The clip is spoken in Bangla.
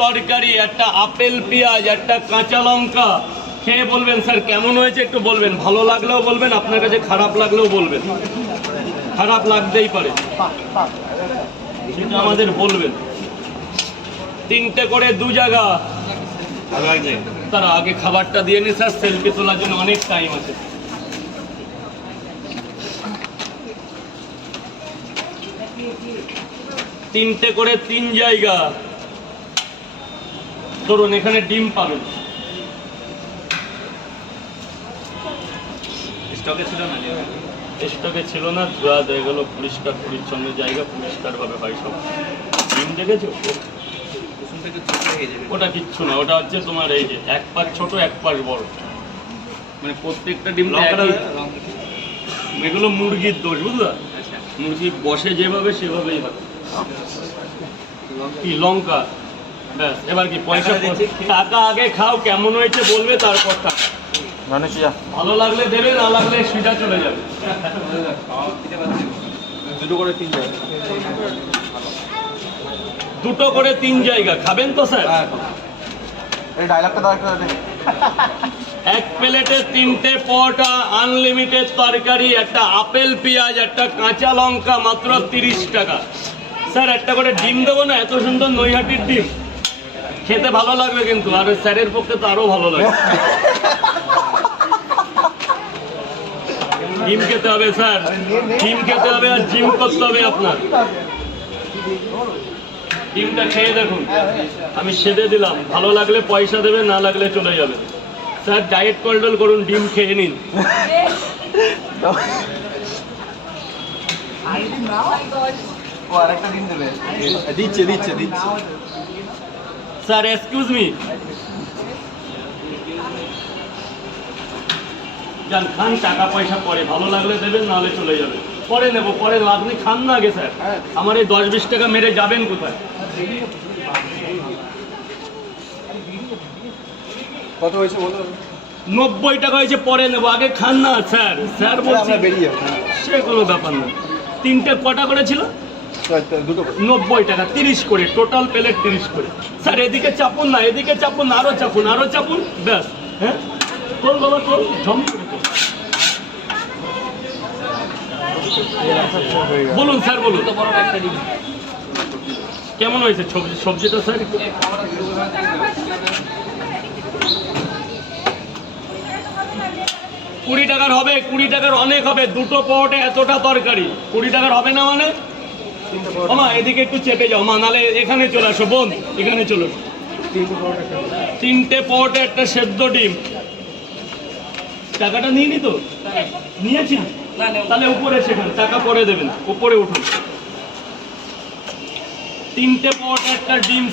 তরকারি, একটা আপেল পেঁয়াজ, একটা কাঁচা লঙ্কা, খেয়ে বলবেন স্যার কেমন হয়েছে একটু বলবেন। ভালো লাগলেও বলবেন, আপনার কাছে খারাপ লাগলেও বলবেন। খারাপ লাগতেই পারে, সেটা আমাদের বলবেন। 3টে করে 2 জায়গা। তার আগে খাবারটা দিয়ে নি স্যার, সেলফি তোলার জন্য অনেক টাইম আছে। তিনটে করে 3 জায়গা। ধরুন এখানে ডিম পাবেন। স্টকে ছিল না, ধোয়া দিয়ে গেল। পরিষ্কার পরিচ্ছন্ন জায়গা, পরিষ্কার ভাবে হয় সব। ডিম দেখেছো? ওটা কিচ্ছু না, ওটা হচ্ছে তোমার এই যে 1 পাশ ছোট 1 পাশ বড়, মানে প্রত্যেকটা ডিম এগুলো মুরগির দোষ, বুঝলা? মুরগি বসে যেভাবে সেভাবেই হয়। কি লঙ্কা, ব্যাস। এবার কি পয়সা, টাকা আগে খাও, কেমন হয়েছে বলবে, তারপর টাকা। ভালো লাগলে দেবে, না লাগলে সেটা চলে যাবে। 2 করে 3 জায়গা। 2 করে 3 জায়গা খাবেন তো স্যার? এক প্লেটে 3টে পরোটা, আনলিমিটেড তরকারি, একটা আপেল পেঁয়াজ, একটা কাঁচা লঙ্কা, মাত্র 30 টাকা। স্যার একটা করে ডিম দেবো না? এত সুন্দর নৈহাটির ডিম, খেতে ভালো লাগবে কিন্তু, আর স্যারের পক্ষে তো আরো ভালো লাগবে। ডিম খেতে হবে স্যার, ডিম খেতে হবে, আর জিম করতে হবে আপনার। ডিমটা খেয়ে দেখুন, আমি সেধে দিলাম। ভালো লাগলে পয়সা দেবে, না লাগলে চলে যাবে। স্যার ডায়েট কন্ট্রোল করুন, ডিম খেয়ে নিন। দিচ্ছে। স্যার এক্সকিউজ মি, যান খান, টাকা পয়সা পরে, ভালো লাগলে দেবেন, নাহলে চলে যাবে। পরে নেবো, পরে আপনি খান না আগে স্যার। আমার এই 10-20 টাকা মেরে যাবেন কোথায়? কত হয়েছে বলো? 90 টাকা হয়েছে, পরে নেবো, আগে খান না স্যার। স্যার বলছি বেরিয়ে সে কোনো ব্যাপার না। 3টে কটা করে ছিল? 90 টাকা, 30 করে টোটাল প্লেট, 30 করে। স্যার এদিকে চাপুন না, এদিকে চাপুন না, আরো চাপুন, ব্যাস। হ্যাঁ তোল বাবা, তোল, ঝম করে তোল। বলুন স্যার, বলুন কেমন হয়েছে সবজিটা স্যার? 20 টাকার হবে, 20 টাকার অনেক হবে। 2টো পরোটা, এতটা তরকারি, 20 টাকার হবে না মানে? মা এদিকে একটু চেপে যাও মা, নাহলে এখানে চলে আসো বোন, এখানে চলো। 3টে পরোটা, একটা সেদ্ধ ডিম। টাকাটা নিয়ে নি তো? নিয়েছি? তাহলে উপরে, সেখানে টাকা পরে দেবেন, উপরে উঠুন। 3টে পরোটা, একটা ডিম।